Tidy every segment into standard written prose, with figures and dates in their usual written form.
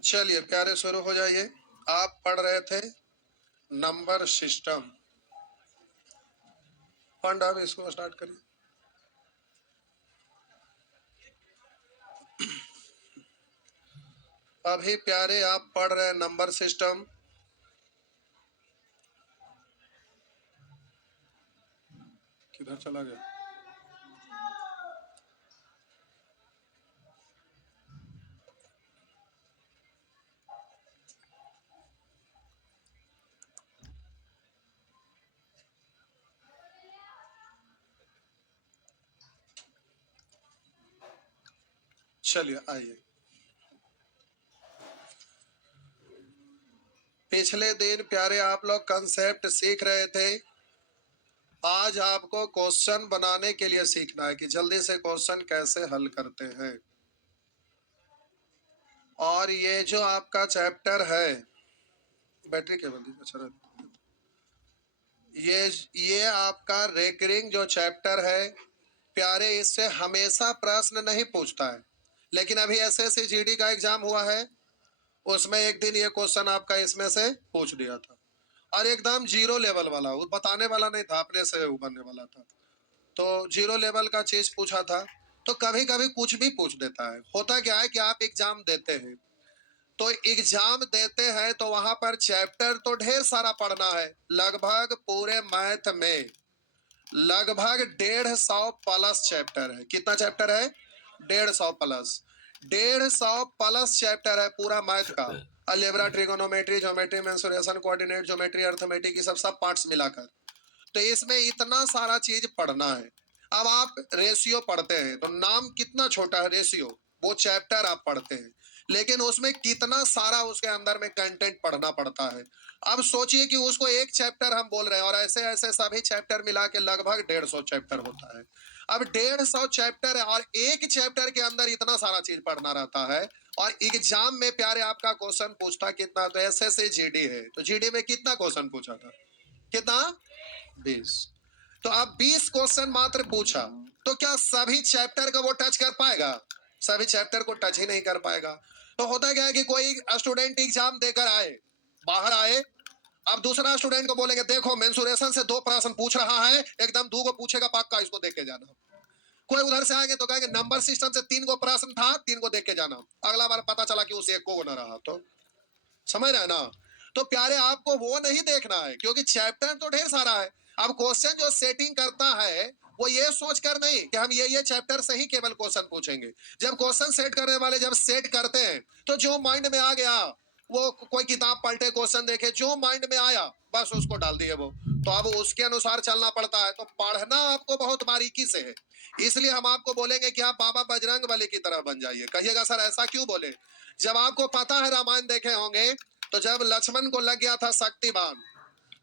चलिए प्यारे, शुरू हो जाइए। आप पढ़ रहे थे नंबर सिस्टम। फंड, आप इसको स्टार्ट करिए। अभी प्यारे आप पढ़ रहे नंबर सिस्टम। किधर चला गया? चलिए आइए। पिछले दिन प्यारे आप लोग कंसेप्ट सीख रहे थे। आज आपको क्वेश्चन बनाने के लिए सीखना है कि जल्दी से क्वेश्चन कैसे हल करते हैं। और ये जो आपका चैप्टर है, बैटरी केबल दीजिए। अच्छा, ये आपका रेकरिंग जो चैप्टर है प्यारे, इससे हमेशा प्रश्न नहीं पूछता है, लेकिन अभी एसएससी जीडी का एग्जाम हुआ है, उसमें एक दिन ये क्वेश्चन आपका इसमें से पूछ दिया था, और एकदम जीरो लेवल वाला, वो बताने वाला नहीं था, अपने से उभरने वाला था। तो जीरो लेवल का चीज पूछा था। तो कभी कभी कुछ भी पूछ देता है। होता क्या है कि आप एग्जाम देते हैं, तो एग्जाम देते हैं तो वहां पर चैप्टर तो ढेर सारा पढ़ना है। लगभग पूरे मैथ में लगभग 150 प्लस चैप्टर है। कितना चैप्टर है? 150 प्लस। 150 प्लस चैप्टर है पूरा मैथ का। Algebra, trigonometry, geometry, mensuration, coordinate geometry, arithmetic, ये सब पार्ट्स मिलाकर। तो इसमें इतना सारा चीज पढ़ना है। अब आप रेशियो पढ़ते हैं तो नाम कितना छोटा है रेशियो, वो चैप्टर आप पढ़ते हैं, लेकिन उसमें कितना सारा उसके अंदर में कंटेंट पढ़ना पड़ता है। अब सोचिए कि उसको एक चैप्टर हम बोल रहे हैं, और ऐसे ऐसे सभी चैप्टर मिला के लगभग 150 चैप्टर होता है। अब 150 चैप्टर है, और एक चैप्टर के अंदर इतना सारा चीज पढ़ना रहता है। और एग्जाम में प्यारे आपका क्वेश्चन पूछता कितना? तो एसएससी जीडी है, तो जीडी में कितना क्वेश्चन पूछा था? कितना? 20। तो अब 20 क्वेश्चन मात्र पूछा, तो क्या सभी चैप्टर को वो टच कर पाएगा? सभी चैप्टर को टच ही नहीं कर पाएगा। तो होता क्या है कि कोई स्टूडेंट एग्जाम देकर आए, बाहर आए, अब दूसरा स्टूडेंट को बोलेंगे देखो मेंसुरेशन से 2 प्रश्न पूछ रहा है, एकदम 2 को पूछेगा पक्का, इसको देख के जाना। कोई उधर से आएंगे तो कहेंगे नंबर सिस्टम से 3 को प्रश्न था, 3 को देख के जाना। अगला बार पता चला कि उसे 1 को न रहा, तो समझ रहे हैं ना? तो प्यारे आपको वो नहीं देखना है, क्योंकि चैप्टर तो ढेर सारा है। अब क्वेश्चन जो सेटिंग करता है वो ये सोचकर नहीं कि हम ये चैप्टर से ही केवल क्वेश्चन पूछेंगे। जब क्वेश्चन सेट करने वाले जब सेट करते हैं तो जो माइंड में आ गया, वो कोई किताब पलटे, क्वेश्चन देखे, जो माइंड में आया बस उसको डाल दिए वो। तो अब उसके अनुसार चलना पड़ता है। तो पढ़ना आपको बहुत बारीकी से है, इसलिए हम आपको बोलेंगे कि आप बाबा बजरंग बली की तरह बन जाइए। कहिएगा सर ऐसा क्यों बोले? जब आपको पता है, रामायण देखे होंगे, तो जब लक्ष्मण को लग गया था शक्तिबान,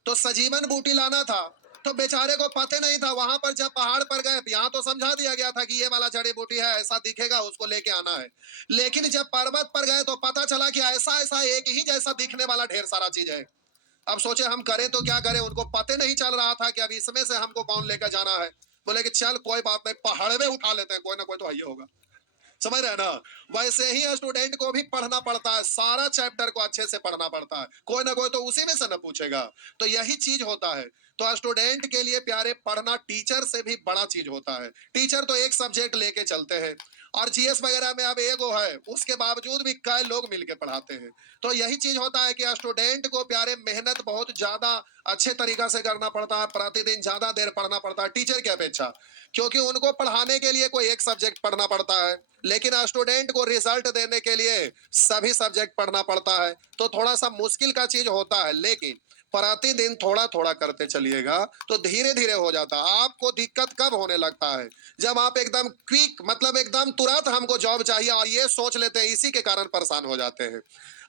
तो सजीवन बूटी लाना था, तो बेचारे को पता नहीं था। वहां पर जब पहाड़ पर गए, यहाँ तो समझा दिया गया था कि ये वाला जड़ी बूटी है, ऐसा दिखेगा, उसको लेके आना है। लेकिन जब पर्वत पर गए तो पता चला कि ऐसा ऐसा एक ही जैसा दिखने वाला ढेर सारा चीज है। अब सोचे हम करें तो क्या करें, उनको पता नहीं चल रहा था कि अब इसमें से हमको कौन लेकर जाना है। बोले कि चल कोई बात नहीं, पहाड़ में उठा लेते हैं, कोई ना कोई तो आइए होगा। समझ रहे हैं ना? वैसे ही स्टूडेंट को भी पढ़ना पड़ता है, सारा चैप्टर को अच्छे से पढ़ना पड़ता है, कोई ना कोई तो उसी में से न पूछेगा। तो यही चीज होता है। तो स्टूडेंट के लिए प्यारे पढ़ना टीचर से भी बड़ा चीज होता है। टीचर तो एक सब्जेक्ट लेके चलते हैं, और जीएस वगैरह में अब एगो है, उसके बावजूद भी कई लोग मिलके पढ़ाते हैं। तो यही चीज होता है कि स्टूडेंट को प्यारे मेहनत बहुत ज्यादा अच्छे तरीका से करना पड़ता है, प्रतिदिन ज्यादा देर पढ़ना पड़ता है टीचर की अपेक्षा, क्योंकि उनको पढ़ाने के लिए कोई एक सब्जेक्ट पढ़ना पड़ता है, लेकिन स्टूडेंट को रिजल्ट देने के लिए सभी सब्जेक्ट पढ़ना पड़ता है। तो थोड़ा सा मुश्किल का चीज होता है, लेकिन प्रतिदिन थोड़ा थोड़ा करते चलिएगा तो धीरे धीरे हो जाता है। आपको दिक्कत कब होने लगता है? जब आप एकदम क्विक, मतलब एकदम तुरंत हमको जॉब चाहिए, और ये सोच लेते हैं, इसी के कारण परेशान हो जाते हैं।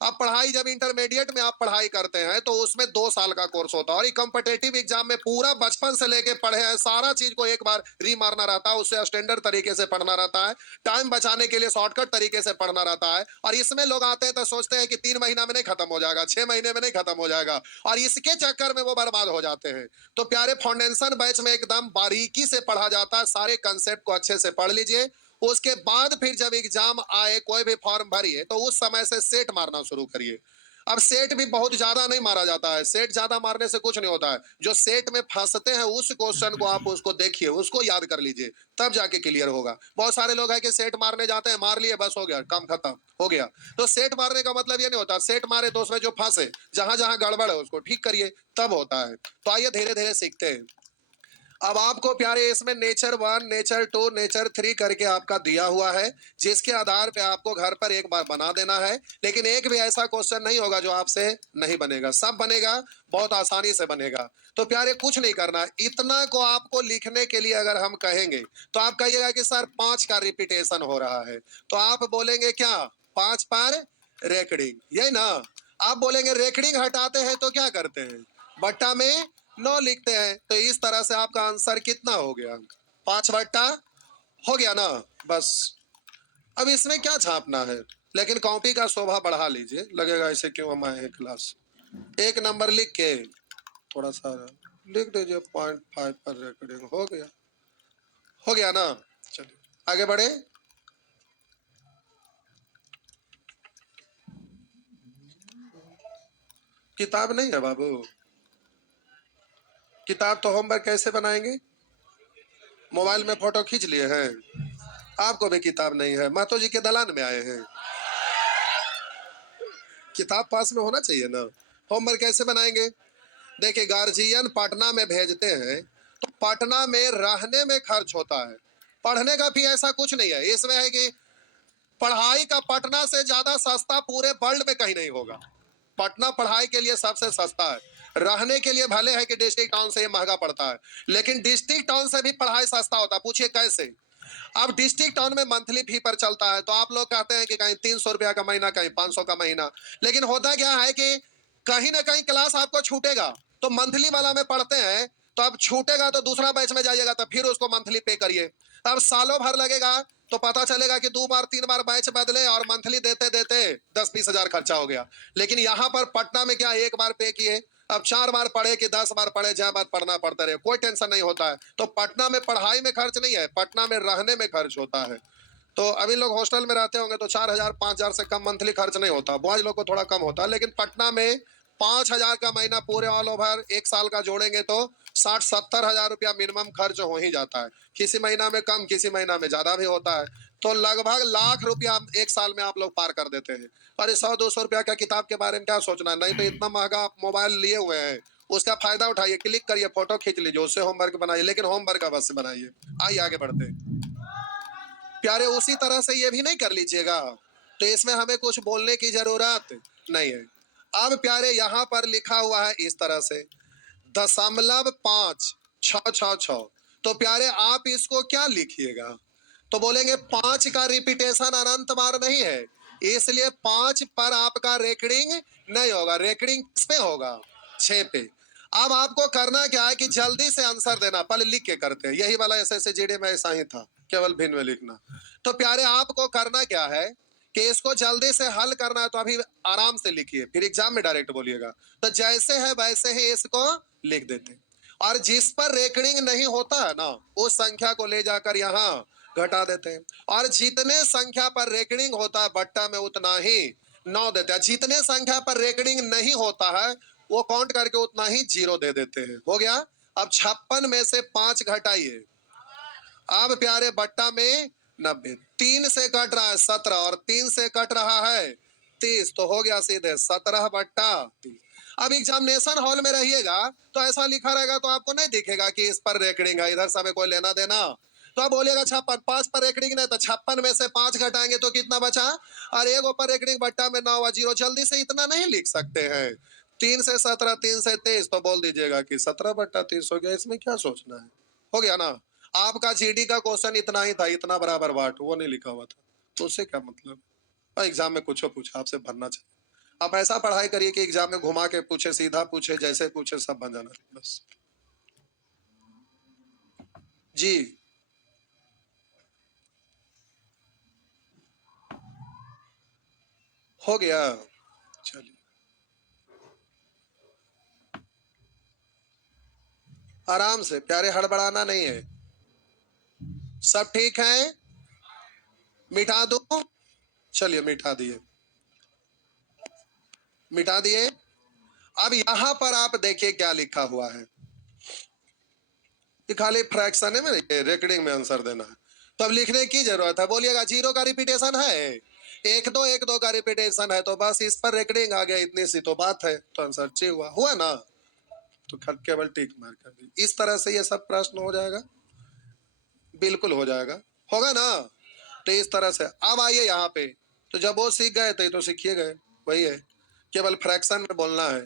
अब पढ़ाई जब इंटरमीडिएट में आप पढ़ाई करते हैं तो उसमें 2 साल का कोर्स होता है, और कॉम्पिटेटिव एग्जाम में पूरा बचपन से लेके पढ़े हैं, सारा चीज को एक बार री मारना रहता है, उससे स्टैंडर्ड तरीके से पढ़ना रहता है, टाइम बचाने के लिए शॉर्टकट तरीके से पढ़ना रहता है। और इसमें लोग आते हैं तो सोचते हैं कि 3 महीना में नहीं खत्म हो जाएगा, 6 महीने में नहीं खत्म हो जाएगा, और इसके चक्कर में वो बर्बाद हो जाते हैं। तो प्यारे फाउंडेशन बैच में एकदम बारीकी से पढ़ा जाता है, सारे कंसेप्ट को अच्छे से पढ़ लीजिए, उसके बाद फिर जब एग्जाम आए, कोई भी फॉर्म भरिए, तो उस समय से सेट मारना शुरू करिए। अब सेट भी बहुत ज्यादा नहीं मारा जाता है, सेट ज्यादा मारने से कुछ नहीं होता है। जो सेट में फंसते हैं उस क्वेश्चन को आप उसको देखिए, उसको याद कर लीजिए, तब जाके क्लियर होगा। बहुत सारे लोग हैं कि सेट मारने जाते हैं, मार लिए, बस हो गया, काम खत्म हो गया। तो सेट मारने का मतलब ये नहीं होता, सेट मारे तो उसमें जो फंसे, जहां जहां गड़बड़ है उसको ठीक करिए, तब होता है। तो आइए धीरे धीरे सीखते हैं। अब आपको प्यारे इसमें नेचर 1, नेचर 2, नेचर 3 करके आपका दिया हुआ है, जिसके आधार पे आपको घर पर एक बार बना देना है। लेकिन एक भी ऐसा क्वेश्चन नहीं होगा जो आपसे नहीं बनेगा, सब बनेगा, बहुत आसानी से बनेगा। तो प्यारे कुछ नहीं करना, इतना को आपको लिखने के लिए अगर हम कहेंगे तो आप कहिएगा कि सर 5 का रिपीटेशन हो रहा है, तो आप बोलेंगे क्या, 5 पर रेकडिंग, यही ना। आप बोलेंगे रेकडिंग हटाते हैं तो क्या करते हैं, बट्टा में 9 लिखते हैं। तो इस तरह से आपका आंसर कितना हो गया, 5 बट्टा हो गया ना, बस। अब इसमें क्या छापना है, लेकिन कॉपी का शोभा बढ़ा लीजिए, लगेगा ऐसे क्यों हम आए क्लास। एक नंबर लिख के थोड़ा सा लिख दीजिए, 0.5 पर रिकॉर्डिंग हो गया, हो गया ना। चलिए आगे बढ़े। किताब नहीं है बाबू, किताब तो होमवर्क कैसे बनाएंगे, मोबाइल में फोटो खींच लिए हैं। आपको भी किताब नहीं है, मातो जी के दलान में आए हैं, किताब पास में होना चाहिए ना। होमवर्क कैसे बनाएंगे, देखिए गार्जियन पटना में भेजते हैं, तो पटना में रहने में खर्च होता है, पढ़ने का भी ऐसा कुछ नहीं है। इसमें है कि पढ़ाई का पटना से ज्यादा सस्ता पूरे वर्ल्ड में कहीं नहीं होगा। पटना पढ़ाई के लिए सबसे सस्ता है, रहने के लिए भले है कि डिस्ट्रिक्ट टाउन से ये महंगा पड़ता है, लेकिन डिस्ट्रिक्ट टाउन से भी पढ़ाई सस्ता होता है। पूछिए कैसे। अब डिस्ट्रिक्ट टाउन में मंथली फी पर चलता है, तो आप लोग कहते हैं कि कहीं 300 रुपया का महीना, कहीं 500 का महीना, लेकिन होता क्या है कि कहीं ना कहीं क्लास आपको छूटेगा, तो मंथली वाला में पढ़ते हैं, तो अब छूटेगा तो दूसरा बैच में जाइएगा, तो फिर उसको मंथली पे करिए। अब सालों भर लगेगा, तो पता चलेगा कि 2 बार 3 बार बैच बदले और मंथली देते देते 10-20 हजार खर्चा हो गया। लेकिन यहाँ पर पटना में क्या, एक बार पे किए, अब 4 बार पढ़े कि 10 बार पढ़े, 6 बार पढ़ना पड़ता रहे, कोई टेंशन नहीं होता है। तो पटना में पढ़ाई में खर्च नहीं है, पटना में रहने में खर्च होता है। तो अभी लोग हॉस्टल में रहते होंगे तो 4,000 5,000 से कम मंथली खर्च नहीं होता, बॉयज लोग को थोड़ा कम होता है, लेकिन पटना में 5,000 का महीना पूरे ऑल ओवर एक साल का जोड़ेंगे तो 60-70 हजार रुपया मिनिमम खर्च हो ही जाता है। किसी महीना में कम, किसी महीना में ज्यादा भी होता है, तो लगभग लाख रुपया एक साल में आप लोग पार कर देते हैं। और 100-200 रुपया का किताब के बारे में क्या सोचना है, नहीं तो इतना महंगा आप मोबाइल लिए हुए हैं, उसका फायदा उठाइए, क्लिक करिए, फोटो खींच लीजिए, उससे होमवर्क बनाइए, लेकिन होमवर्क अवश्य बनाइए। आइए आगे बढ़ते हैं प्यारे। उसी तरह से ये भी नहीं कर लीजिएगा, तो इसमें हमें कुछ बोलने की जरूरत नहीं है। अब प्यारे यहाँ पर लिखा हुआ है इस तरह से 0.56666, तो प्यारे आप इसको क्या लिखिएगा, तो बोलेंगे 5 का रिपीटेशन अनंत बार नहीं है, इसलिए 5 पर आपका रेकडिंग नहीं होगा। रेकडिंग किस पे होगा, 6 पे। अब आपको करना क्या है कि जल्दी से आंसर देना, पहले लिख के करते हैं, यही वाला एसएससी जीडी में ऐसा ही था, केवल भिन्न में लिखना। तो प्यारे आपको करना क्या है कि इसको जल्दी से हल करना है, तो अभी आराम से लिखिए, फिर एग्जाम में डायरेक्ट बोलिएगा। तो जैसे है वैसे ही इसको लिख देते हैं, और जिस पर रेकडिंग नहीं होता है ना, उस संख्या को ले जाकर यहाँ घटा देते हैं, और जितने संख्या पर रेकडिंग होता है बट्टा में उतना ही 9 देते हैं। जितने संख्या पर रेकडिंग नहीं होता है वो काउंट करके उतना ही 0 दे देते हैं। हो गया। अब 56 में से 5 घटाइए, अब प्यारे बट्टा में 90, 3 से कट रहा है 17 और 3 से कट रहा है 30, तो हो गया सीधे 17 बट्टा 30। अब एग्जामिनेशन हॉल में रहिएगा तो ऐसा लिखा रहेगा, तो आपको नहीं दिखेगा कि इस पर रेकडिंग है, इधर समय कोई लेना देना, तो आप बोलिएगा 56, 5 पर रेकडिंग नहीं, तो 56 में से 5 घटाएंगे तो कितना बचा, और एक ऊपर रेकडिंग बट्टा में 9 और 0। जल्दी से इतना नहीं लिख सकते हैं, 3 से 17, 3 से 23, तो बोल दीजिएगा कि 17 बट्टा 30 हो गया, इसमें क्या सोचना है। हो गया ना। आपका जीडी का क्वेश्चन इतना ही था, इतना बराबर वाट, वो नहीं लिखा हुआ था, तो उससे क्या मतलब। और एग्जाम में कुछ पूछा आपसे भरना चाहिए। आप ऐसा पढ़ाई करिए कि एग्जाम में घुमा के पूछे, सीधा पूछे, जैसे पूछे सब बन जाना बस। जी हो गया। चलिए आराम से प्यारे, हड़बड़ाना नहीं है, सब ठीक है। मिटा दो, चलिए मिटा दिए, मिटा दिए। अब यहां पर आप देखिए क्या लिखा हुआ है, ये खाली फ्रैक्शन है, मेरे रेकॉर्डिंग में आंसर देना है, तो अब लिखने की जरूरत है। बोलिएगा जीरो का रिपीटेशन है, एक दो का रिपीटेशन है, तो बस इस पर रेकॉर्डिंग आ गया, इतनी सी तो बात है, तो आंसर ची हुआ ना, तो केवल टिक मार कर दी। इस तरह से ये सब प्रश्न हो जाएगा, बिल्कुल हो जाएगा, होगा ना। तो इस तरह से अब आइए यहाँ पे, तो जब वो सीख गए थे तो सीखिए गए, वही है, केवल फ्रैक्शन में बोलना है।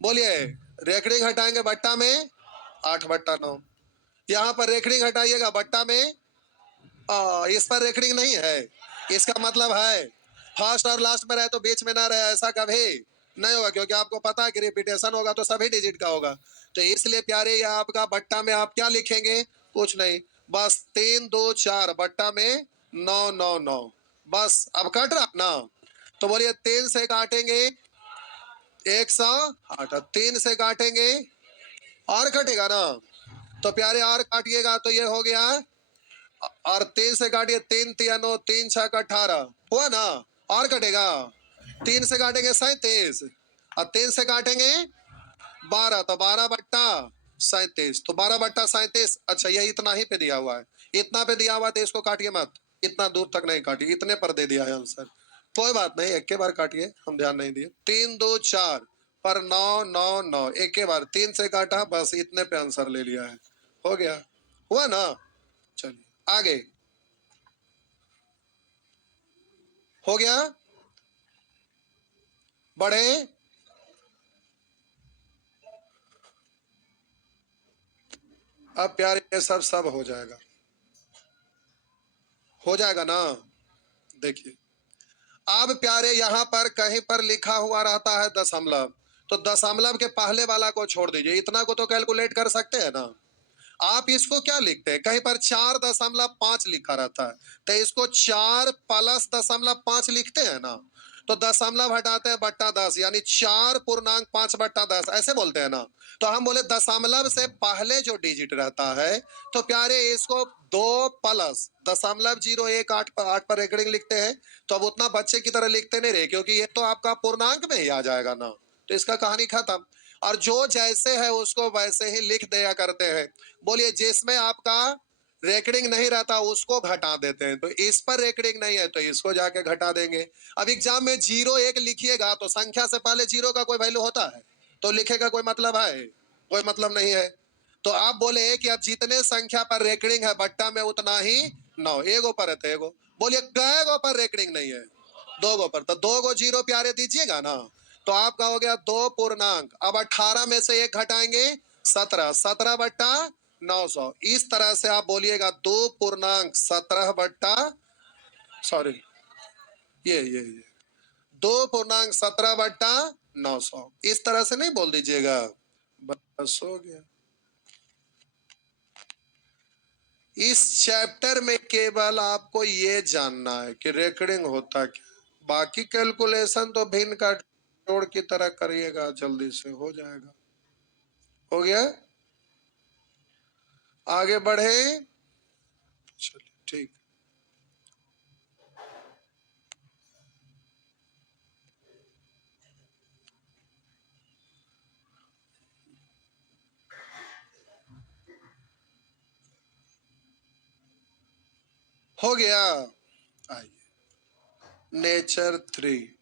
बोलिए, रेकॉर्डिंग हटाएंगे बट्टा में 8/9, यहाँ पर रेकॉर्डिंग हटाइएगा बट्टा में, इस पर रेकॉर्डिंग नहीं है, इसका मतलब है फर्स्ट और लास्ट में रहे तो बीच में ना रहे, ऐसा कभी नहीं होगा, क्योंकि आपको पता है कि रिपीटेशन होगा तो सभी डिजिट का होगा। तो इसलिए प्यारे, ये आपका बट्टा में आप क्या लिखेंगे, कुछ नहीं, बस 3 2 4 बट्टा में 9 9 9, बस अब कट रहा ना। तो बोलिए 3 से काटेंगे 108, 3 से काटेंगे और कटेगा ना, तो प्यारे और काटिएगा तो ये हो गया, और 3 से काटिए, 3 3 9, 3 6 का 18 हुआ ना, और कटेगा, 3 से काटेंगे 37, और 3 से काटेंगे 12, तो 12/37, तो 12/37। अच्छा, ये इतना ही पे दिया हुआ है, इतना पे दिया हुआ, तो इसको काटिए मत, इतना दूर तक नहीं काटिए, इतने पर दे दिया है आंसर, कोई बात नहीं, एक के बार काटिए, हम ध्यान नहीं दिए। 3 2 4 पर 9 9 9, एक के बार 3 से काटा, बस इतने पे आंसर ले लिया है, हो गया, हुआ ना। चलिए आगे, हो गया, बढ़े, अब प्यारे ये सब हो जाएगा, हो जाएगा ना। देखिए, अब प्यारे यहाँ पर कहीं पर लिखा हुआ रहता है दशमलव, तो दशमलव के पहले वाला को छोड़ दीजिए, इतना को तो कैलकुलेट कर सकते हैं ना। आप इसको क्या लिखते हैं, कहीं पर 4.5 लिखा रहता है, तो इसको 4+0.5 लिखते हैं ना, तो दशमलव हटाते हैं बट्टा 10, यानी 4.5/10 ऐसे बोलते हैं ना। तो हम बोले दशमलव से पहले जो डिजिट रहता है, तो प्यारे इसको 2+0.018 पर रेकॉर्डिंग लिखते हैं, तो अब उतना बच्चे की तरह लिखते नहीं रहे, क्योंकि ये तो आपका पूर्णांक में ही आ जाएगा ना, तो इसका कहानी खत्म। और जो जैसे है उसको वैसे ही लिख दिया करते हैं। बोलिए, जिसमें आपका रेकॉर्डिंग नहीं रहता उसको घटा देते हैं, तो इस पर रेकॉर्डिंग नहीं है तो इसको जाके घटा देंगे। अब एग्जाम में 0 1 लिखिएगा तो संख्या से पहले 0 का कोई वैल्यू होता है, तो लिखे का कोई मतलब है, कोई मतलब नहीं है। तो आप बोले कि अब जितने संख्या पर रेकॉर्डिंग है बट्टा में उतना ही 9, एगो पर है तो एगो, बोलिए कै गो पर रेकॉर्डिंग नहीं है, 2 गो पर, तो 2 गो 0 प्यारे दीजिएगा ना, तो आपका हो गया 2 पूर्णांक। अब 18 में से 1 घटाएंगे 17, 17/900, इस तरह से आप बोलिएगा 2.17 सॉरी, ये 2.17/900, इस तरह से नहीं बोल दीजिएगा, बस हो गया। इस चैप्टर में केवल आपको ये जानना है कि रेकॉर्डिंग होता क्या, बाकी कैलकुलेशन तो भिन्न का जोड़ की तरह करिएगा, जल्दी से हो जाएगा। हो गया, आगे बढ़े, चलिए ठीक, हो गया। आइए, नेचर 3,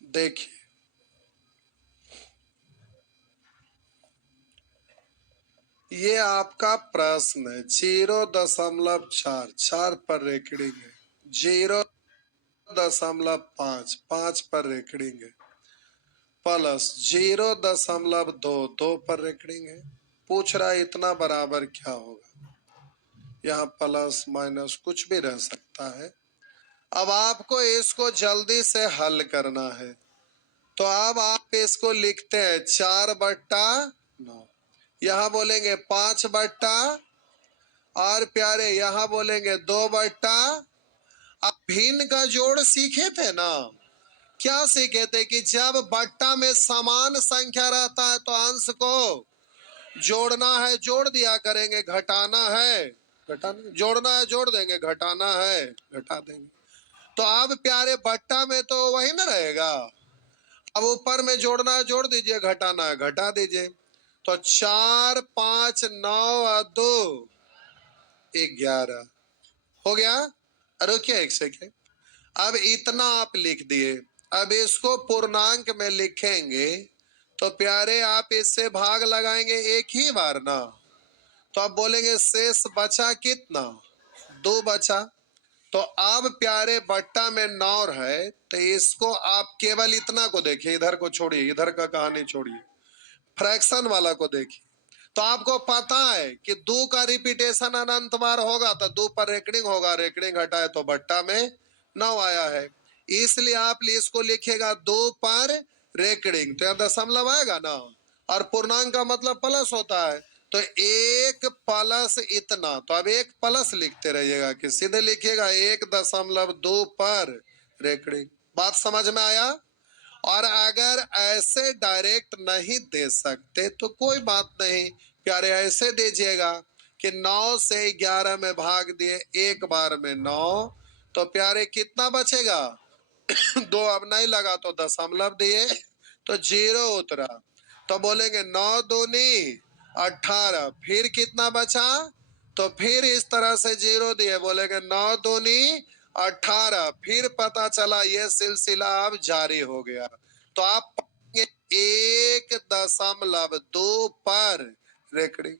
देखिए, ये आपका प्रश्न है, 0.4 पर रेकॉर्डिंग है, 0.5 पर रेकॉर्डिंग है, प्लस 0.2 पर रेकॉर्डिंग है। पूछ रहा है इतना बराबर क्या होगा, यहाँ प्लस माइनस कुछ भी रह सकता है। अब आपको इसको जल्दी से हल करना है, तो अब आप इसको लिखते हैं 4/9, यहाँ बोलेंगे 5/, और प्यारे यहाँ बोलेंगे 2/। अब भिन्न का जोड़ सीखे थे ना, क्या सीखे थे कि जब बट्टा में समान संख्या रहता है तो अंश को जोड़ना है जोड़ दिया करेंगे, घटाना है घटाना, जोड़ना है जोड़ देंगे, घटाना है घटा देंगे। तो अब प्यारे बट्टा में तो वही ना रहेगा। अब ऊपर में जोड़ना है जोड़ दीजिए, घटाना है घटा दीजिए। तो 4 5 9 और 2 11 हो गया। रुकिए एक सेकेंड, अब इतना आप लिख दिए। अब इसको पूर्णांक में लिखेंगे तो प्यारे आप इससे भाग लगाएंगे एक ही बार ना, तो आप बोलेंगे शेष बचा कितना, 2 बचा। तो अब प्यारे बट्टा में 9 है, तो इसको आप केवल इतना को देखिए, इधर को छोड़िए, इधर का कहानी छोड़िए, फ्रैक्शन वाला को देखिए। तो आपको पता है कि 2 का रिपीटेशन अनंत बार होगा तो 2 पर रेकडिंग होगा, रेकडिंग हटाए तो बट्टा में 9 आया है। इसलिए आप इसको लिखेगा 2 पर रेकडिंग, तो यहां दशमलव आएगा ना, और पूर्णांक का मतलब प्लस होता है, तो 1 प्लस इतना। तो अब 1 प्लस लिखते रहिएगा कि सीधे लिखिएगा 1.2 पर रेकडिंग। बात समझ में आया? और अगर ऐसे डायरेक्ट नहीं दे सकते तो कोई बात नहीं प्यारे, ऐसे दीजिएगा कि 9 से 11 में भाग दिए एक बार में 9, तो प्यारे कितना बचेगा 2 अब नहीं लगा तो दशमलव दिए तो 0 उतरा। तो बोलेंगे 9 दूनी 18, फिर कितना बचा, तो फिर इस तरह से 0 दिए, बोलेंगे 9 दूनी 18, फिर पता चला ये सिलसिला अब जारी हो गया। तो आप 1.2 पर रेकड़ी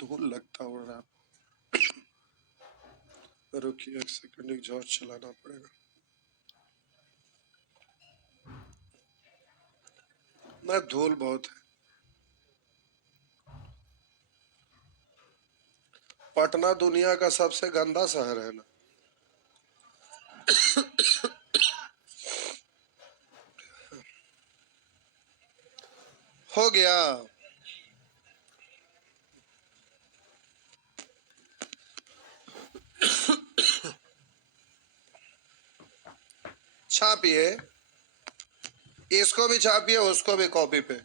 धूल लगता हो रहा, रुकिए एक सेकंड, एग्जॉस्ट चलाना पड़ेगा ना, धूल बहुत है। पटना दुनिया का सबसे गंदा शहर है ना। हो गया। छापिए, इसको भी छापिए, उसको भी कॉपी पे।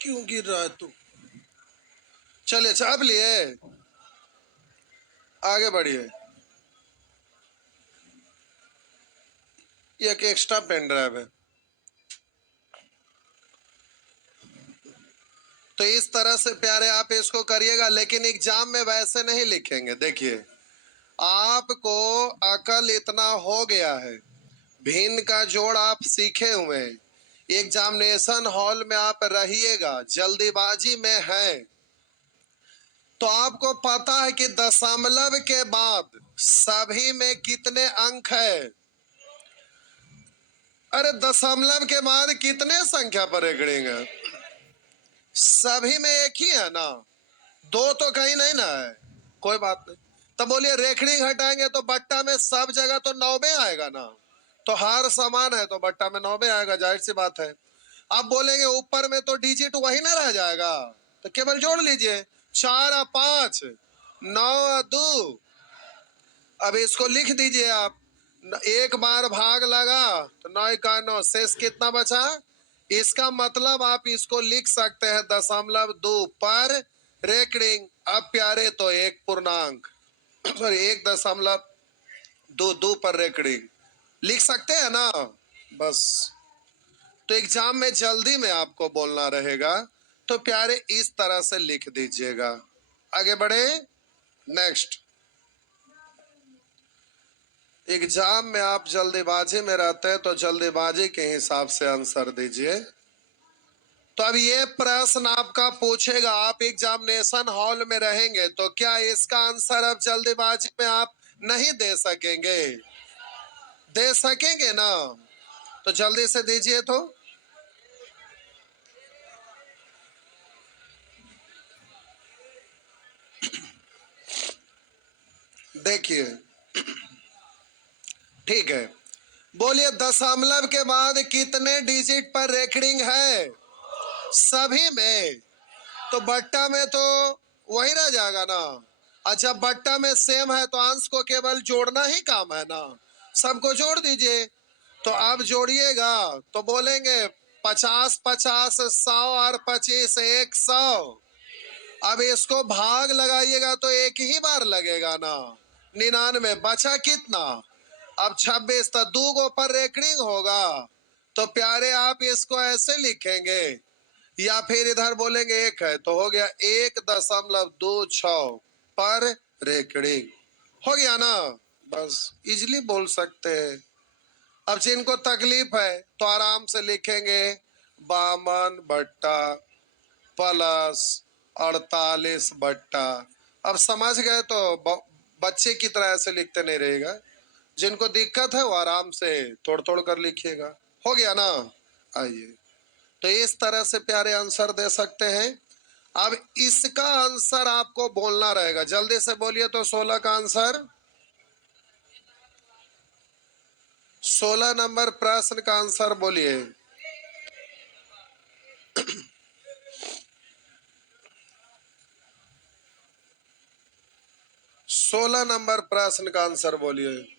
क्यों गिर रहा है तू? चलिए छाप लिए, आगे बढ़िए। ये एक एक्स्ट्रा पेन ड्राइव है। तो इस तरह से प्यारे आप इसको करिएगा, लेकिन एग्जाम में वैसे नहीं लिखेंगे। देखिए आपको अकल इतना हो गया है, भिन्न का जोड़ आप सीखे हुए हैं, एग्जामिनेशन हॉल में आप रहिएगा, जल्दीबाजी में है, तो आपको पता है कि दशमलव के बाद सभी में कितने अंक है। अरे दशमलव के बाद कितने संख्या पर रेखड़ेंगे, सभी में एक ही है ना, 2 तो कहीं नहीं ना है, कोई बात नहीं। तो बोलिए रेखड़ी घटाएंगे तो बट्टा में सब जगह तो 9 आएगा ना, तो हार समान है तो बट्टा में 9 आएगा, जाहिर सी बात है। आप बोलेंगे ऊपर में तो डिजिट वही ना रह जाएगा, तो केवल जोड़ लीजिए 4 और 5 9 और 2। अब इसको लिख दीजिए आप, एक बार भाग लगा तो 9 का 9, शेष कितना बचा। इसका मतलब आप इसको लिख सकते हैं 0.2 पर रेकडिंग। अब प्यारे तो एक पूर्णांक सॉरी 1.22 पर रेकडिंग लिख सकते हैं ना, बस। तो एग्जाम में जल्दी में आपको बोलना रहेगा तो प्यारे इस तरह से लिख दीजिएगा। आगे बढ़े। नेक्स्ट, एग्जाम में आप जल्दीबाजी में रहते हैं तो जल्दीबाजी के हिसाब से आंसर दीजिए। तो अब ये प्रश्न आपका पूछेगा, आप एग्जामिनेशन हॉल में रहेंगे तो क्या इसका आंसर अब जल्दीबाजी में आप नहीं दे सकेंगे? दे सकेंगे ना? तो जल्दी से दीजिए। तो देखिए, ठीक है, बोलिए दशमलव के बाद कितने डिजिट पर रेकरिंग है? सभी में। तो बट्टा में तो वही रह जाएगा ना। अच्छा, बट्टा में सेम है तो अंश को केवल जोड़ना ही काम है ना, सबको जोड़ दीजिए। तो अब जोड़िएगा तो बोलेंगे 50 50 100 और 25 100। अब इसको भाग लगाइएगा तो एक ही बार लगेगा ना, 99। बचा कितना? अब 26। तो दो गो पर रेकरिंग होगा। तो प्यारे आप इसको ऐसे लिखेंगे, या फिर इधर बोलेंगे एक है तो हो गया 1.26 पर रेकरिंग। हो गया ना, बस इजली बोल सकते हैं। अब जिनको तकलीफ है तो आराम से लिखेंगे 52 बट्टा प्लस 48 बट्टा। अब समझ गए तो बच्चे की तरह ऐसे लिखते नहीं रहेगा। जिनको दिक्कत है वो आराम से तोड़ तोड़ कर लिखिएगा। हो गया ना। आइए, तो इस तरह से प्यारे आंसर दे सकते हैं। अब इसका आंसर आपको बोलना रहेगा, जल्दी से बोलिए। तो 16 का आंसर, 16 नंबर प्रश्न का आंसर बोलिए। 16 नंबर प्रश्न का आंसर बोलिए।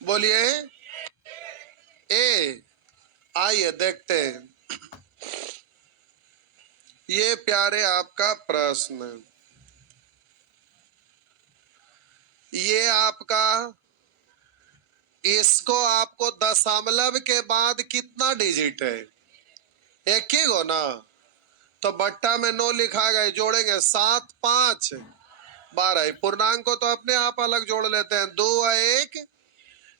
बोलिए ए। आइए देखते हैं ये प्यारे आपका प्रश्न। ये आपका, इसको आपको दशमलव के बाद कितना डिजिट है? एक ही गो ना। तो बट्टा में 9 लिखा गया, जोड़ेंगे 7 5 12। पूर्णांक को तो अपने आप अलग जोड़ लेते हैं, 2 और 1।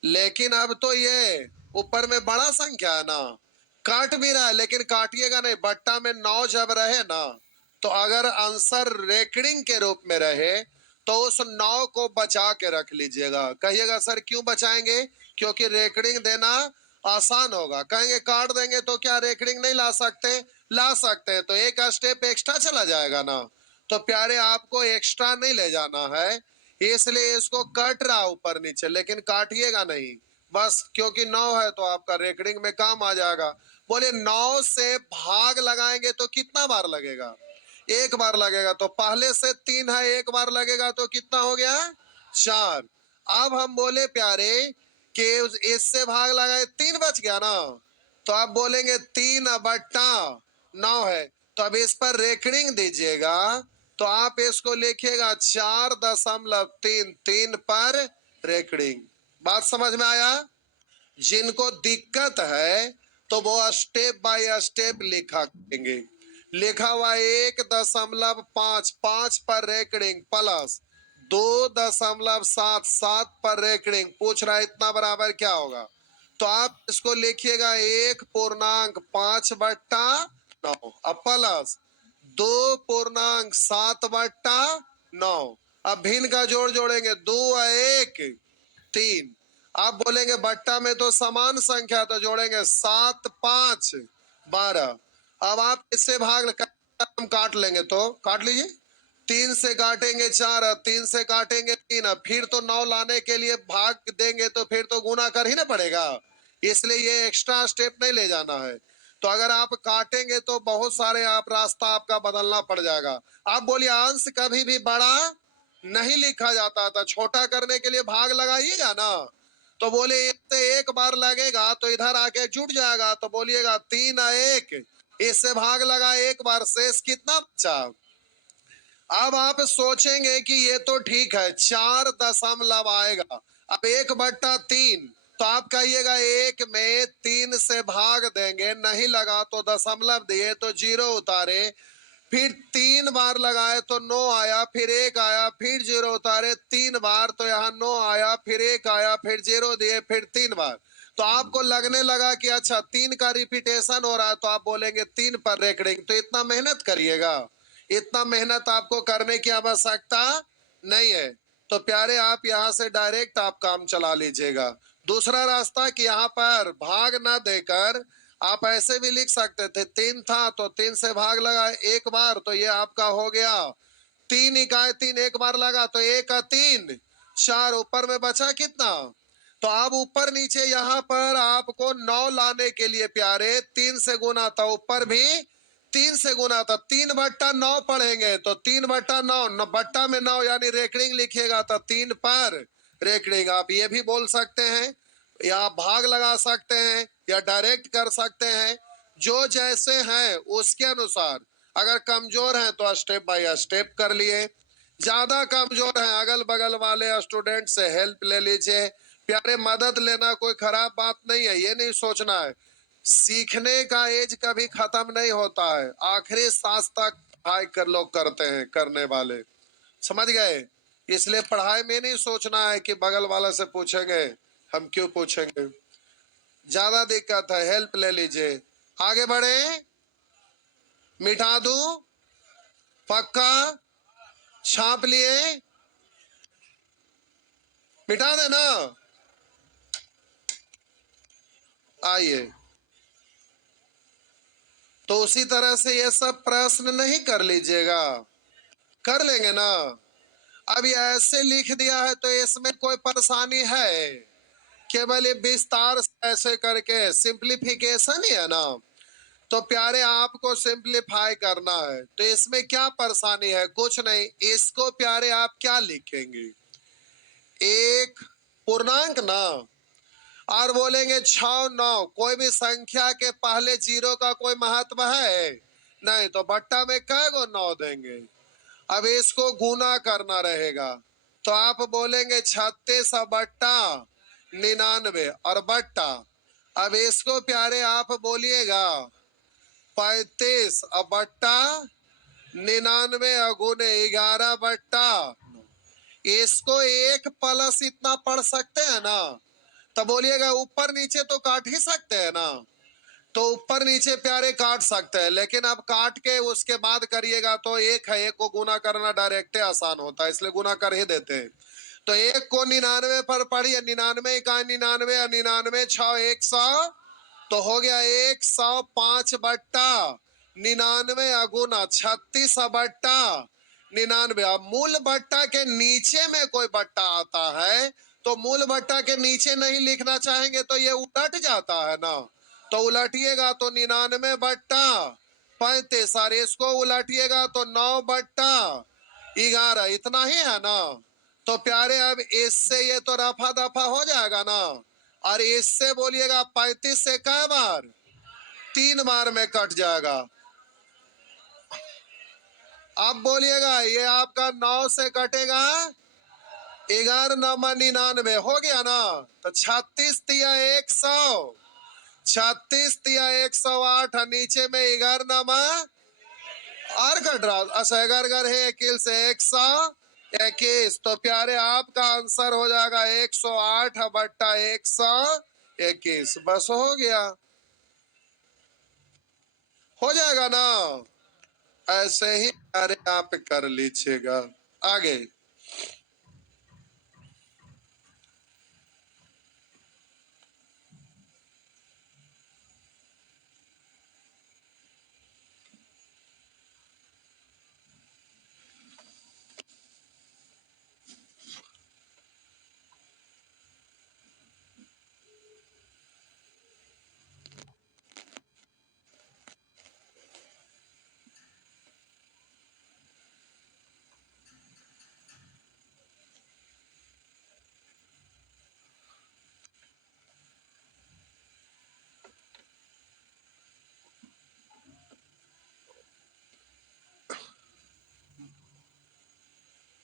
लेकिन अब तो ये ऊपर में बड़ा संख्या है ना, काट भी रहा है लेकिन काटिएगा नहीं। बट्टा में 9 जब रहे ना, तो अगर आंसर रेकरिंग के रूप में रहे तो उस 9 को बचा के रख लीजिएगा। कहिएगा सर क्यों बचाएंगे? क्योंकि रेकरिंग देना आसान होगा। कहेंगे काट देंगे तो क्या रेकरिंग नहीं ला सकते? ला सकते हैं, तो एक स्टेप एक्स्ट्रा चला जाएगा ना। तो प्यारे आपको एक्स्ट्रा नहीं ले जाना है, इसलिए इसको कट रहा ऊपर नीचे, लेकिन काटिएगा नहीं बस, क्योंकि 9 है तो आपका रेकरिंग में काम आ जाएगा। बोले 9 से भाग लगाएंगे तो कितना बार लगेगा? एक बार लगेगा। तो पहले से 3 है, एक बार लगेगा तो कितना हो गया? 4। अब हम बोले प्यारे कि इससे भाग लगाए 3 बच गया ना, तो आप बोलेंगे 3 बट्टा 9 है। तो अब इस पर रेकरिंग दीजिएगा, तो आप इसको लिखिएगा 4.33 पर रेकरिंग। बात समझ में आया? जिनको दिक्कत है तो वो स्टेप बाय स्टेप लिखा करेंगे। लिखा हुआ 1.55 पर रेकरिंग प्लस 2.77 पर रेकरिंग। पूछ रहा है इतना बराबर क्या होगा? तो आप इसको लिखिएगा 1.5 बट्टा 9 अब प्लस 2.7 बट्टा 9। अब भिन्न का जोड़ जोड़ेंगे, 2 और 1 3। आप बोलेंगे बट्टा में तो समान संख्या, तो जोड़ेंगे 7 5 12। अब आप इससे भाग हम काट लेंगे तो काट लीजिए। 3 से काटेंगे 4, 3 से काटेंगे 3, फिर तो 9 लाने के लिए भाग देंगे तो फिर तो गुना कर ही ना पड़ेगा, इसलिए ये एक्स्ट्रा स्टेप नहीं ले जाना है। तो अगर आप काटेंगे तो बहुत सारे आप रास्ता आपका बदलना पड़ जाएगा। आप बोलिए अंश कभी भी बड़ा नहीं लिखा जाता था, छोटा करने के लिए भाग लगाइएगा ना। तो बोले इससे एक बार लगेगा तो इधर आके जुट जाएगा, तो बोलिएगा 3 और 1, इससे भाग लगा एक बार, शेष कितना बचा? अब आप सोचेंगे कि ये तो ठीक है, 4 दशमलव आएगा। अब 1/3 तो आप कहिएगा 1 में 3 से भाग देंगे, नहीं लगा तो दशमलव दिए तो 0 उतारे, फिर 3 बार लगाए तो 9 आया, फिर 1 आया, फिर 0 उतारे, 3 बार तो यहाँ 9 आया, फिर 1 आया, फिर 0 दिए, फिर 3 बार। तो आपको लगने लगा कि अच्छा 3 का रिपीटेशन हो रहा है, तो आप बोलेंगे 3 पर रेकरिंग। तो इतना मेहनत करिएगा, इतना मेहनत आपको करने की आवश्यकता नहीं है। तो प्यारे आप यहाँ से डायरेक्ट आप काम चला लीजिएगा। दूसरा रास्ता कि यहाँ पर भाग ना देकर आप ऐसे भी लिख सकते थे, 3 था तो 3 से भाग लगा एक बार, तो ये आपका हो गया 3 इकाई 3, एक बार लगा तो 1 का 3 4, ऊपर में बचा कितना। तो आप ऊपर नीचे यहाँ पर आपको 9 लाने के लिए प्यारे 3 से गुना था, ऊपर भी 3 से गुना था, 3/9 पढ़ेंगे तो 3/9, बट्टा में 9 यानी रेकरिंग लिखिएगा तो 3 पर रेकरिंग। आप ये भी बोल सकते हैं या भाग लगा सकते हैं या डायरेक्ट कर सकते हैं, जो जैसे हैं उसके अनुसार। अगर कमजोर हैं तो स्टेप बाय स्टेप कर लिए, ज्यादा कमजोर हैं अगल बगल वाले स्टूडेंट से हेल्प ले लीजिए। प्यारे मदद लेना कोई खराब बात नहीं है, ये नहीं सोचना है। सीखने का एज कभी खत्म नहीं होता है, आखिरी सांस तक पढ़ाई कर लोग करते हैं, करने वाले, समझ गए। इसलिए पढ़ाई में नहीं सोचना है कि बगल वाला से पूछेंगे, हम क्यों पूछेंगे। ज्यादा दिक्कत है, हेल्प ले लीजिए। आगे बढ़े, मिटा दूं, पक्का, छाप लिए, मिटा देना। आइए, तो उसी तरह से ये सब प्रश्न नहीं कर लीजिएगा, कर लेंगे ना। अब ये ऐसे लिख दिया है तो इसमें कोई परेशानी है, केवल ये विस्तार से ऐसे करके सिंप्लीफिकेशन ही है ना। तो प्यारे आपको सिंप्लीफाई करना है, तो इसमें क्या परेशानी है, कुछ नहीं। इसको प्यारे आप क्या लिखेंगे, एक पूर्णांक ना, और बोलेंगे 6 9, कोई भी संख्या के पहले 0 का कोई महत्व है नहीं, तो बट्टा में कै गो 9 देंगे। अब इसको गुना करना रहेगा, तो आप बोलेंगे 36 बट्टा 99 और बट्टा। अब इसको प्यारे आप बोलिएगा 35 बट्टा 99 गुने 11/9। इसको एक प्लस इतना पढ़ सकते हैं ना, तो बोलिएगा ऊपर नीचे तो काट ही सकते हैं ना। तो ऊपर नीचे प्यारे काट सकते हैं, लेकिन अब काट के उसके बाद करिएगा तो एक है, एक को गुना करना डायरेक्ट आसान होता है, इसलिए गुना कर ही देते हैं। तो एक को 99 पर पढ़िए, 99 इकाई 99 और 99 6 100, तो हो गया 105/99 गुना 36/99। अब मूल बट्टा के नीचे में कोई बट्टा आता है तो मूल बट्टा के नीचे नहीं लिखना चाहेंगे तो ये उलट जाता है ना। तो उलटिएगा तो 99/35, और इसको उलटिएगा तो 9/11, इतना ही है ना। तो प्यारे अब इससे ये तो रफा दफा हो जाएगा ना, और इससे बोलिएगा 35 से कै बार, 3 बार में कट जाएगा। अब बोलिएगा ये आपका 9 से कटेगा, 11 9 99 हो गया ना। तो 36 तिया 100, 36 तिया 108, नीचे में 11 नमा और कट रहा, अच्छा 11 है 21 से 121। तो प्यारे आपका आंसर हो जाएगा 108/121, बस हो गया, हो जाएगा ना। ऐसे ही प्यारे आप कर लीजिएगा। आगे,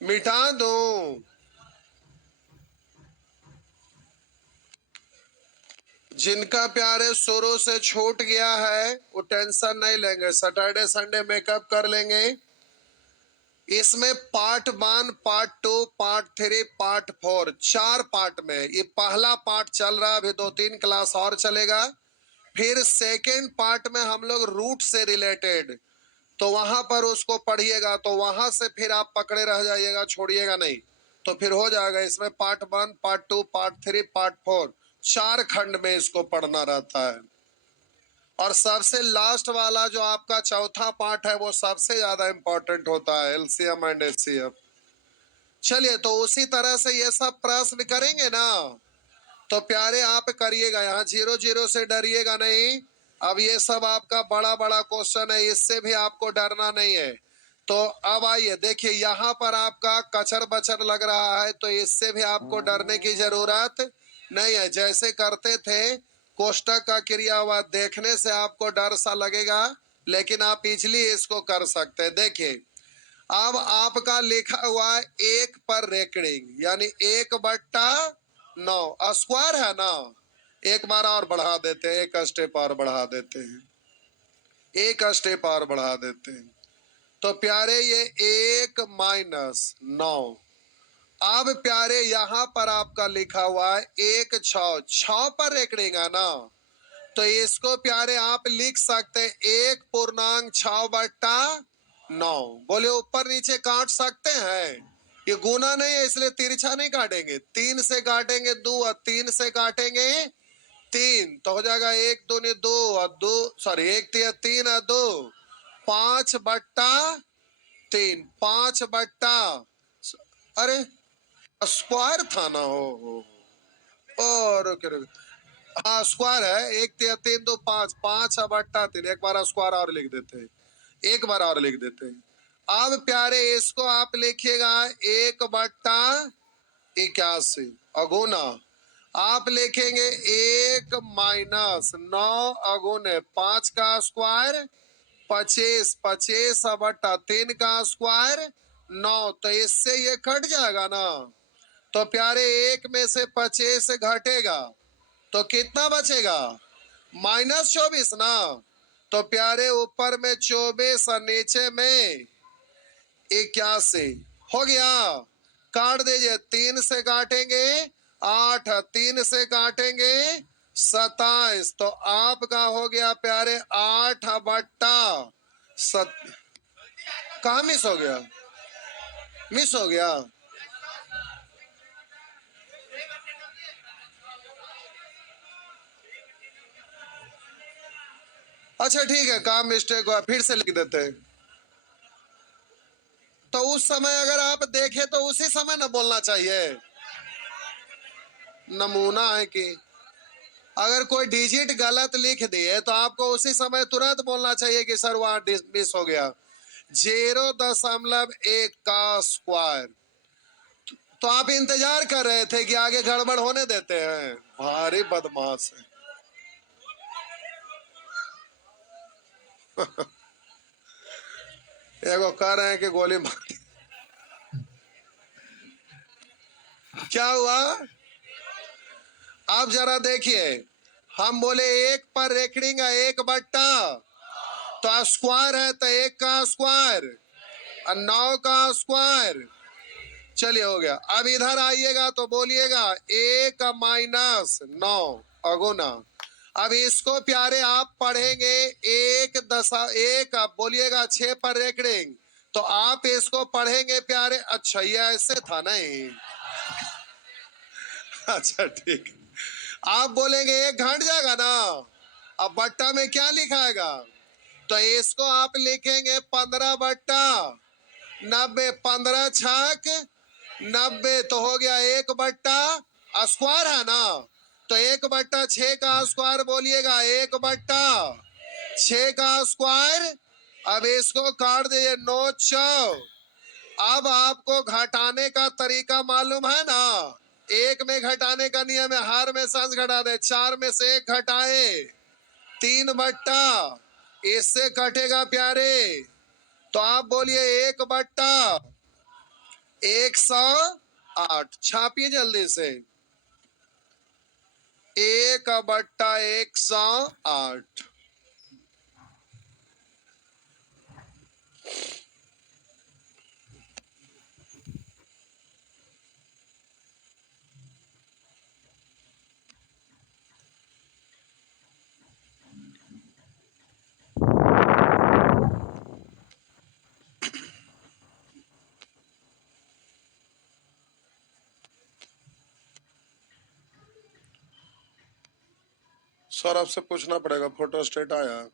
मिटा दूं, जिनका प्यारे शुरू से छूट गया है वो टेंशन नहीं लेंगे, सैटरडे संडे मेकअप कर लेंगे। इसमें part 1, part 2, part 3, part 4, 4 part में ये पहला पार्ट चल रहा है। अभी 2-3 क्लास और चलेगा। फिर सेकेंड पार्ट में हम लोग रूट से रिलेटेड, तो वहां पर उसको पढ़िएगा, तो वहां से फिर आप पकड़े रह जाइएगा, छोड़िएगा नहीं, तो फिर हो जाएगा। इसमें पार्ट 1, पार्ट 2, पार्ट 3, पार्ट 4, 4 खंड में इसको पढ़ना रहता है। और सबसे लास्ट वाला जो आपका चौथा पार्ट है वो सबसे ज्यादा इंपॉर्टेंट होता है, एलसीएम एंड एचसीएफ। चलिए, तो उसी तरह से ये सब प्रश्न करेंगे ना, तो प्यारे आप करिएगा। यहाँ 0-0 से डरिएगा नहीं। अब ये सब आपका बड़ा बड़ा क्वेश्चन है, इससे भी आपको डरना नहीं है। तो अब आइए देखिए, यहाँ पर आपका कचर बचर लग रहा है, तो इससे भी आपको डरने की जरूरत नहीं है। जैसे करते थे कोष्टक का क्रियावाद, देखने से आपको डर सा लगेगा, लेकिन आप इजली इसको कर सकते हैं। देखिए, अब आपका लिखा हुआ है 1 पर रेकड़िंग, यानी 1/9 स्क्वायर है ना। एक बार और बढ़ा देते हैं, एक स्टेप और बढ़ा देते हैं, एक स्टेप और बढ़ा देते हैं। तो प्यारे ये 1-9। अब प्यारे यहाँ पर आपका लिखा हुआ है 1-6 पर रेकड़िंग है ना, तो इसको प्यारे आप लिख सकते हैं 1.6/9। बोले ऊपर नीचे काट सकते हैं, ये गुना नहीं है इसलिए तिरछा नहीं काटेंगे। 3 से काटेंगे 2 और 3 से काटेंगे 3, तो हो जाएगा 1-2 और 2, सॉरी 1-3 और 2, 5/3, 5/, अरे स्क्वायर था ना, हो और हाँ स्क्वायर है। 1-3-2 5, 5/3। एक बार स्क्वायर और लिख देते हैं, एक बार और लिख देते हैं। अब प्यारे इसको आप लिखिएगा 1/81 अगुना, आप लिखेंगे 1-9 अगुने 5 का स्क्वायर 25, 25/3 का स्क्वायर 9, तो इससे ये कट जाएगा ना। तो प्यारे 1 में से 25 घटेगा तो कितना बचेगा, -24 ना। तो प्यारे ऊपर में 24 और नीचे में 81 हो गया। काट दीजिए, 3 से काटेंगे 8, 3 से काटेंगे 27, तो आपका हो गया प्यारे 8/7। कहा मिस हो गया, मिस हो गया। अच्छा ठीक है, काम मिस्टेक हुआ, फिर से लिख देते हैं। तो उस समय अगर आप देखें तो उसी समय ना बोलना चाहिए। नमूना है कि अगर कोई डिजिट गलत लिख दिए तो आपको उसी समय तुरंत बोलना चाहिए कि सर वहां मिस हो गया। 0.1 का स्क्वायर, तो आप इंतजार कर रहे थे कि आगे गड़बड़ होने देते हैं। भारी बदमाश है। एगो कह रहे हैं कि गोली मार। क्या हुआ, आप जरा देखिए, हम बोले 1 पर रेकड़िंग है 1/, तो स्क्वायर है तो 1 का स्क्वायर और 9 का स्क्वायर। चलिए हो गया। अब इधर आइएगा तो बोलिएगा 1-9 अगुना। अब इसको प्यारे आप पढ़ेंगे 1 आप बोलिएगा 6 पर रेकड़िंग, तो आप इसको पढ़ेंगे प्यारे। अच्छा ये ऐसे था नहीं, अच्छा ठीक। आप बोलेंगे 1 घट जाएगा ना, अब बट्टा में क्या लिखाएगा, तो इसको आप लिखेंगे 15/90, 15×6=90, तो हो गया 1/, स्क्वायर है ना, तो 1/6 का स्क्वायर बोलिएगा 1/6 का स्क्वायर। अब इसको काट दीजिए 9×4। अब आपको घटाने का तरीका मालूम है ना, 1 में घटाने का नियम है, हर में सांस घटा दे, 4 में से 1 घटाए 3/, इससे कटेगा प्यारे, तो आप बोलिए 1/108। छापिए जल्दी से। 1/108 सौरभ से पूछना पड़ेगा, फोटो स्टेट आया?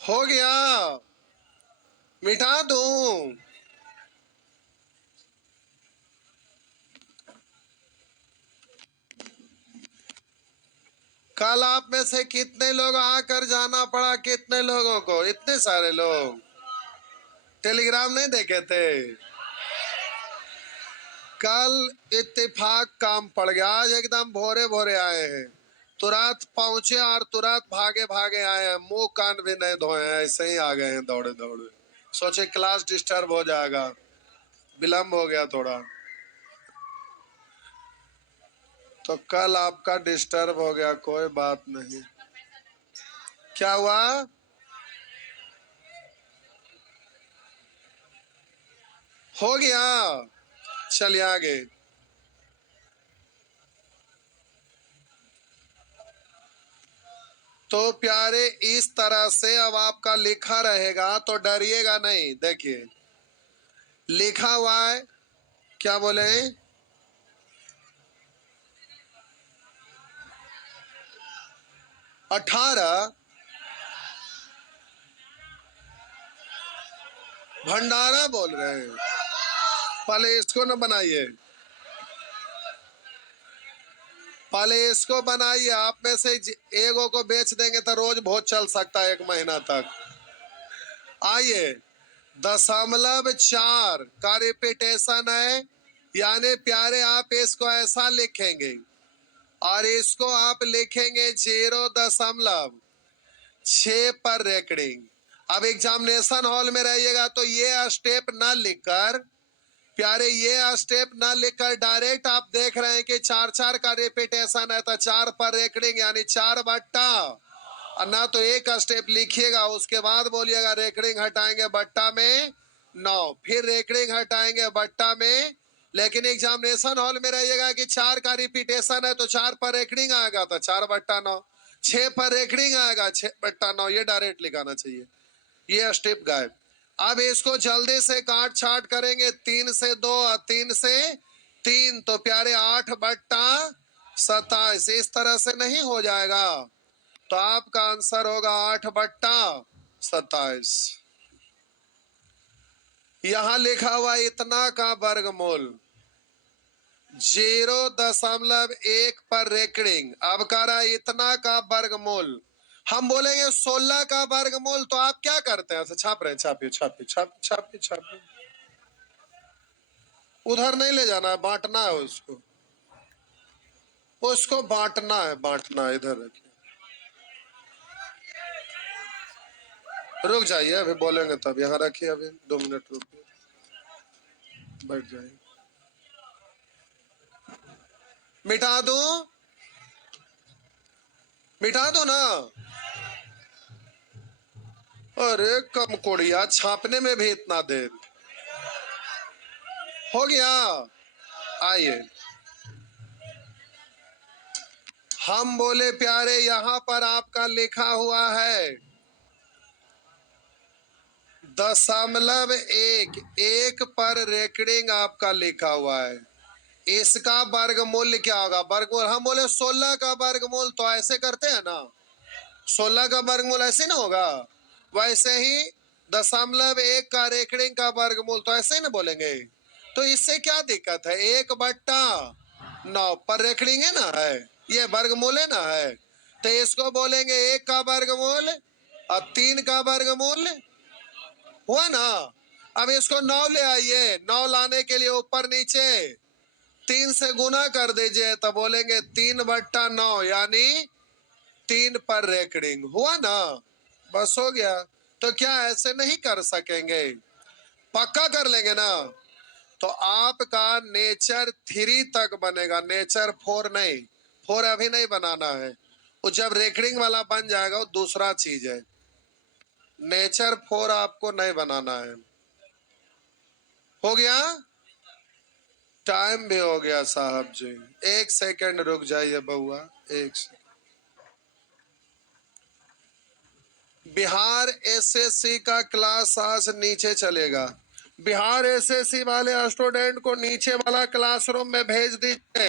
हो गया, मिटा दूं? कल आप में से कितने लोग आकर जाना पड़ा? कितने लोगों को? इतने सारे लोग टेलीग्राम नहीं देखे थे? कल इत्तेफाक काम पड़ गया, आज एकदम भोरे भोरे आए हैं, तुरंत पहुंचे और तुरंत भागे भागे आए हैं, मुंह कान भी नहीं धोए हैं, ऐसे ही आ गए हैं दौड़े दौड़े। सोचे क्लास डिस्टर्ब हो जाएगा, विलंब हो गया थोड़ा, तो कल आपका डिस्टर्ब हो गया, कोई बात नहीं। क्या हुआ? हो गया, चलिए आगे। तो प्यारे, इस तरह से अब आपका लिखा रहेगा, तो डरिएगा नहीं। देखिए लिखा हुआ है, क्या बोले? 18 भंडारा बोल रहे हैं। पहले इसको न बनाइए, पहले इसको बनाइए। आप में से एगो को बेच देंगे तो रोज भोज चल सकता है 1 महीना तक। आइए, 0.4 का रिपीटेशन है, यानी प्यारे आप इसको ऐसा लिखेंगे और इसको आप लिखेंगे 0.6 पर रेकरिंग। अब एग्जामिनेशन हॉल में रहिएगा तो ये स्टेप ना लिखकर प्यारे, ये स्टेप ना लिखकर डायरेक्ट आप देख रहे हैं कि 4-4 का रिपीटेशन है, तो 4 पर रेकरिंग यानी 4 बट्टा, और ना तो एक स्टेप लिखिएगा, उसके बाद बोलिएगा रेकरिंग हटाएंगे बट्टा में 9, फिर रेकरिंग हटाएंगे बट्टा में। लेकिन एग्जामिनेशन हॉल में रहिएगा कि 4 का रिपीटेशन है तो 4 पर रेकरिंग आएगा तो 4/9, 6 पर रेकरिंग आएगा 6/9, ये डायरेक्ट लिखाना चाहिए, ये स्टेप गायब। अब इसको जल्दी से काट छाट करेंगे, 3 से 2 और 3 से 3, तो प्यारे 8/27, इस तरह से नहीं हो जाएगा, तो आपका आंसर होगा 8/27। यहां लिखा हुआ इतना का वर्गमूल 0.1 पर रेकरिंग, अब कह रहा है इतना का वर्गमूल। हम बोलेंगे 16 का वर्गमूल, तो आप क्या करते हैं? छाप रहे, छापिए छापिए छापिए छापिए छापिए। उधर नहीं ले जाना है, बांटना है उसको, उसको बांटना है, बांटना है। इधर रखिए, रुक जाइए, अभी बोलेंगे तब। यहाँ रखिए, अभी 2 मिनट रुकिए, बैठ जाइए। मिटा दूं? मिटा दो ना? अरे कम कोड़िया, छापने में भी इतना देर हो गया। आइए, हम बोले प्यारे यहां पर आपका लिखा हुआ है 0.1 पर रेकरिंग आपका लिखा हुआ है, इसका वर्गमूल क्या होगा? वर्गमूल हम बोले 16 का वर्गमूल, तो ऐसे करते हैं ना, 16 का वर्गमूल ऐसे ना होगा, वैसे ही 0.1 का रेकरिंग का वर्गमूल, तो ऐसे ही ना बोलेंगे। तो इससे क्या दिक्कत है? 1/, 9 पर रेखड़िंग है ना, है ये वर्गमूल है ना, है तो इसको बोलेंगे 1 का वर्गमूल और 3 का वर्गमूल हुआ ना। अब इसको 9 ले आइए, 9 लाने के लिए ऊपर नीचे 3 से गुना कर दीजिए तो बोलेंगे 3/9 यानी 3 पर रेकड़िंग हुआ ना, बस हो गया। तो क्या ऐसे नहीं कर सकेंगे? पक्का कर लेंगे ना। तो आपका नेचर 3 तक बनेगा, नेचर 4 नहीं, 4 अभी नहीं बनाना है, वो जब रेकड़िंग वाला बन जाएगा वो दूसरा चीज है। नेचर 4 आपको नहीं बनाना है। हो गया? टाइम भी हो गया साहब जी, 1 सेकंड रुक जाइए बउआ, 1 सेकंड। बिहार एसएससी का क्लास आज नीचे चलेगा। बिहार एसएससी वाले स्टूडेंट को नीचे वाला क्लासरूम में भेज दीजिए।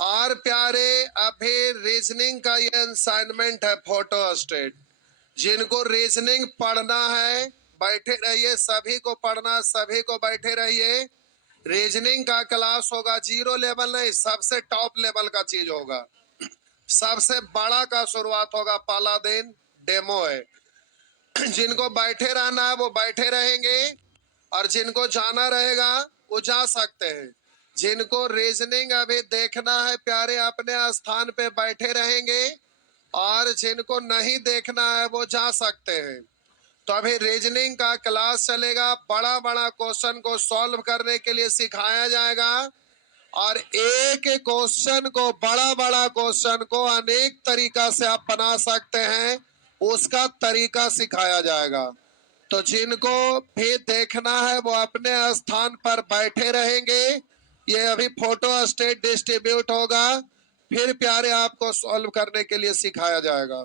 और प्यारे, अभी रीजनिंग का ये असाइनमेंट है, फोटो स्टेट। जिनको रीजनिंग पढ़ना है बैठे रहिए, सभी को पढ़ना, सभी को बैठे रहिए। रीजनिंग का क्लास होगा, 0 लेवल नहीं, सबसे टॉप लेवल का चीज होगा, सबसे बड़ा का शुरुआत होगा। पहला दिन डेमो है, जिनको बैठे रहना है वो बैठे रहेंगे और जिनको जाना रहेगा वो जा सकते हैं। जिनको रीजनिंग अभी देखना है प्यारे, अपने स्थान पे बैठे रहेंगे और जिनको नहीं देखना है वो जा सकते हैं। तो अभी रीजनिंग का क्लास चलेगा, बड़ा बड़ा क्वेश्चन को सॉल्व करने के लिए सिखाया जाएगा और एक एक क्वेश्चन को, बड़ा बड़ा क्वेश्चन को अनेक तरीका से आप बना सकते हैं, उसका तरीका सिखाया जाएगा। तो जिनको भी देखना है वो अपने स्थान पर बैठे रहेंगे। ये अभी फोटो स्टेट डिस्ट्रीब्यूट होगा, फिर प्यारे आपको सॉल्व करने के लिए सिखाया जाएगा।